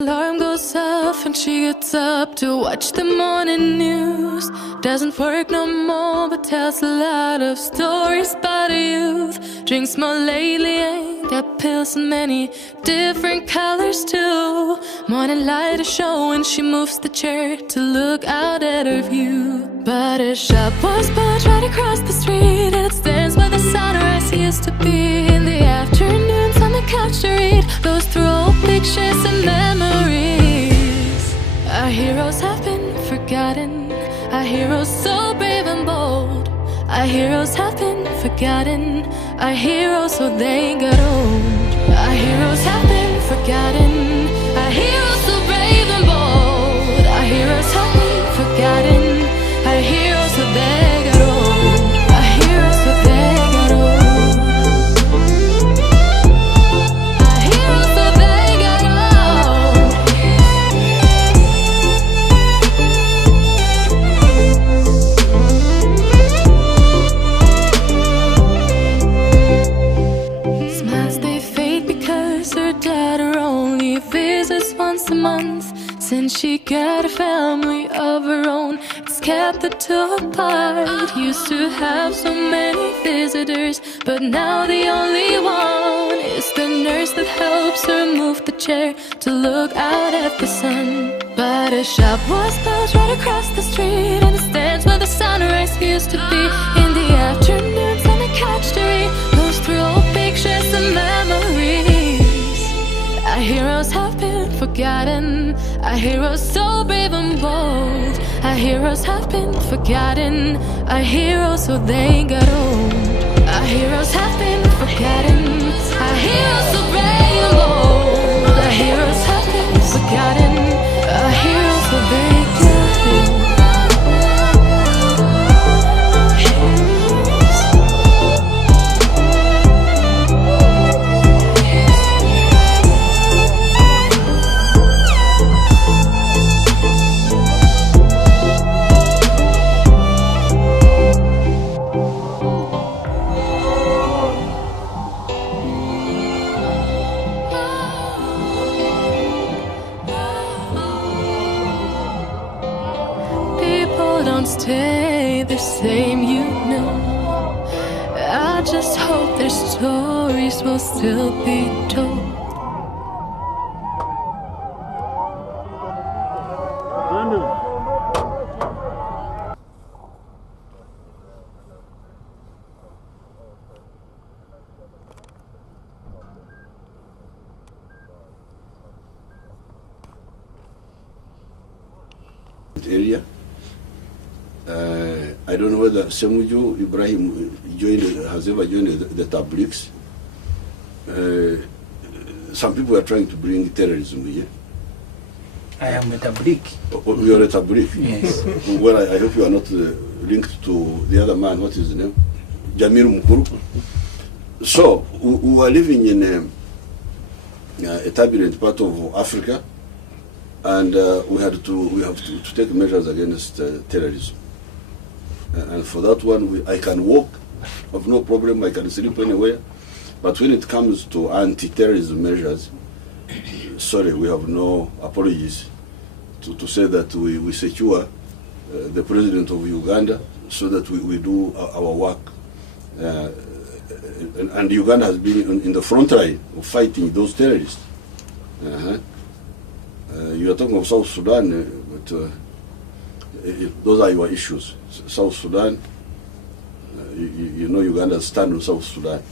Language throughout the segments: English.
Alarm goes off and she gets up to watch the morning news. Doesn't work no more but tells a lot of stories about her youth. Drinks more lately, ain't got pills in many different colors too. Morning light is showing, she moves the chair to look out at her view. But her shop was built right across the street, and it stands where the sunrise used to be. In the afternoons on the couch to read, goes through old pictures and memories. Our heroes have been forgotten, our heroes so brave and bold. Our heroes have been forgotten, our heroes so they got old. Our heroes have been forgotten, our heroes so brave and bold. Our heroes have been forgotten, our heroes so they got old. Our heroes so they got old. Our heroes so they got old. Smiles they fade because her dad only visits once a month. Since she got a family of her own, it's kept the two apart. Used to have so many visitors, but now the only one is the nurse that helps her move the chair to look out at the sun. But her shop was built right across the street, and it stands where the sunrise used to be. In the afternoons on the couch to read, goes through old pictures and memories. Our heroes have been forgotten, our heroes so brave and bold. Our heroes have been forgotten, our heroes so they got old. Our heroes have been forgotten, our heroes so brave and bold. Our heroes have been forgotten, our heroes so they got old. Stay the same, you know. I just hope their stories will still be told. Area. I don't know whether Semuju Ibrahim has ever joined the Tabliks. Some people are trying to bring terrorism here. I am a Tablik. Oh, you are a Tablik? Yes. Well, I hope you are not linked to the other man. What is his name? Jamir Mukuru. So, we are living in a turbulent part of Africa, and we have to take measures against terrorism. And for that one, I can walk, I have no problem, I can sleep anywhere. But when it comes to anti-terrorism measures, sorry, we have no apologies to say that we secure the president of Uganda so that we do our work. And Uganda has been in the front line of fighting those terrorists. You are talking of South Sudan, but those are your issues. South Sudan, you know Uganda stand on South Sudan.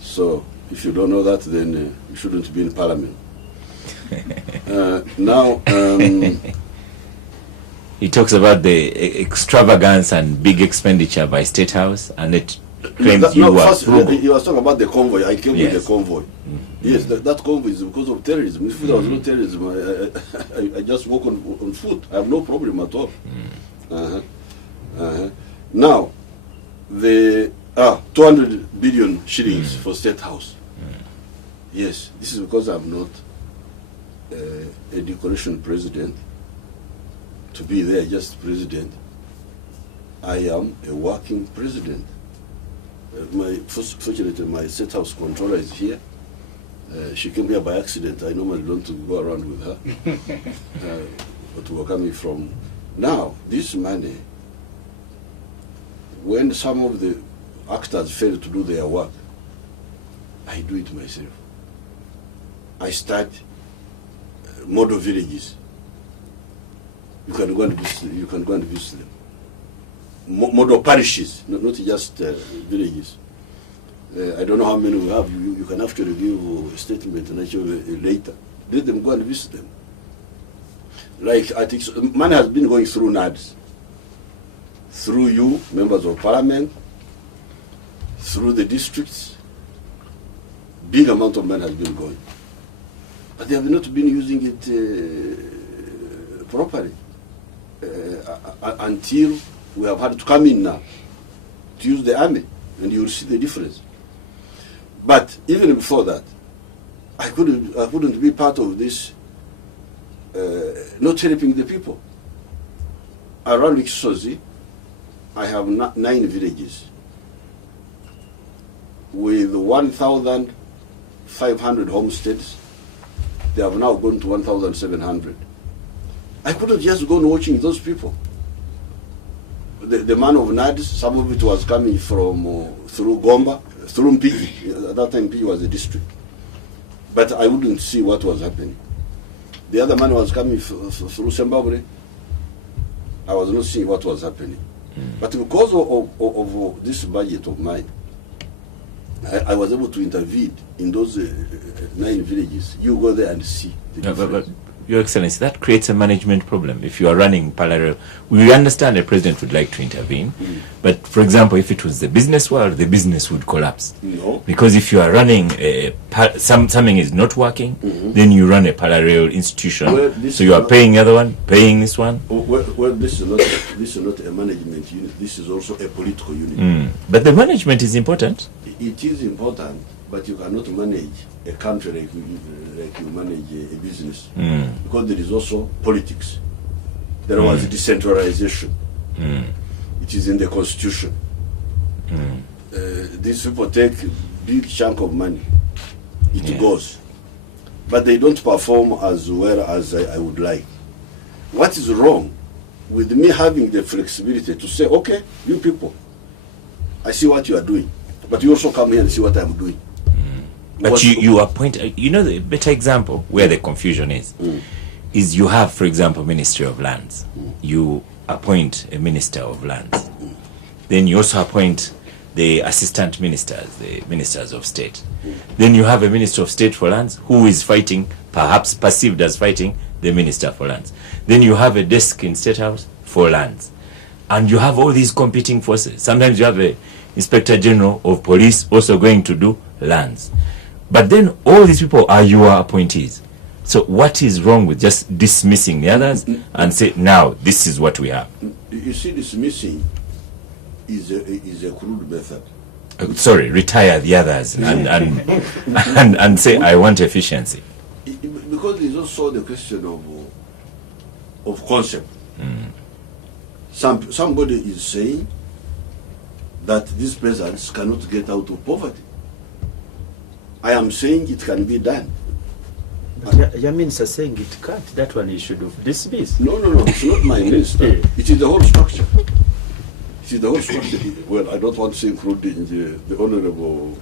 So if you don't know that, then you shouldn't be in parliament. Now, he talks about the extravagance and big expenditure by State House, and it claims you were first, you was talking about the convoy. I came with the convoy. Yes, that convoy is because of terrorism. If there was no terrorism, I just walk on foot. I have no problem at all. Now, the 200 billion shillings for State House. Yes, this is because I'm not a decoration president. To be there just president, I am a working president. Fortunately, my State House controller is here. She came here by accident. I normally don't go around with her. But we're coming from... Now, this money, when some of the actors fail to do their work, I do it myself. I start model villages. You can go and visit them. Model parishes, not just villages. I don't know how many we have. You can actually give a statement and actually later. Let them go and visit them. Like, I think money has been going through NADS, through you, members of parliament, through the districts. Big amount of money has been going. But they have not been using it properly until we have had to come in now to use the army, and you will see the difference. But even before that, I couldn't be part of this, not helping the people. Around Kisozi, I have 9 villages with 1,500 homesteads. They have now gone to 1,700. I couldn't just go on watching those people. The man of NADS, some of it was coming from through Gomba, through Mpigi. At that time, Mpigi was a district. But I wouldn't see what was happening. The other man was coming through Zimbabwe. I was not seeing what was happening. But because of this budget of mine, I was able to intervene in those 9 villages. You go there and see the difference. But Your Excellency, that creates a management problem. If you are running parallel, we understand the president would like to intervene, but for example, if it was the business world, the business would collapse. No. Because if you are running something is not working, then you run a parallel institution. Well, so you are paying the other one, paying this one. Well, this is not a management unit. This is also a political unit. But the management is important. It is important, but you cannot manage a country like you manage a business, because there is also politics. There was decentralization. It is in the constitution. These people take big chunk of money. It goes, but they don't perform as well as I would like. What is wrong with me having the flexibility to say, okay, you people, I see what you are doing, but you also come here and see what I'm doing. But you appoint, the better example where the confusion is you have, for example, Ministry of Lands. You appoint a Minister of Lands. Then you also appoint the assistant ministers, the ministers of state. Then you have a Minister of State for Lands who is fighting, perhaps perceived as fighting, the Minister for Lands. Then you have a desk in State House for lands. And you have all these competing forces. Sometimes you have a Inspector General of Police also going to do lands. But then all these people are your appointees. So what is wrong with just dismissing the others and say, now, this is what we have? You see, dismissing is a crude method. Sorry, retire the others and say, I want efficiency. Because there's also the question of concept. Somebody is saying that these peasants cannot get out of poverty. I am saying it can be done. But your minister saying it can't. That one you should have dismissed. No, it's not my minister. It is the whole structure. It is the whole structure. Well, I don't want to say including the honorable